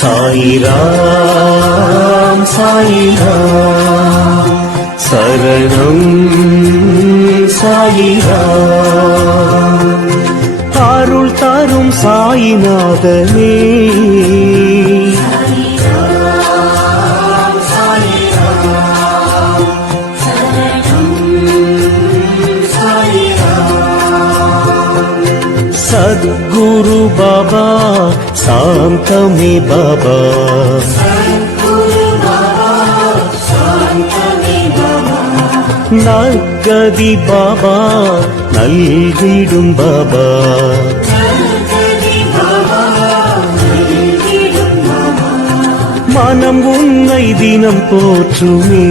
சாயிராம் சாயிராம் சரணம் சாயிராம் அருள் தரும் சாயிநாதனே சத்குரு பாபா சாந்தமே பாபா நற்கதி பாபா நல்கிடும் பாபா மனம் உன்னை தினம் போற்றுமே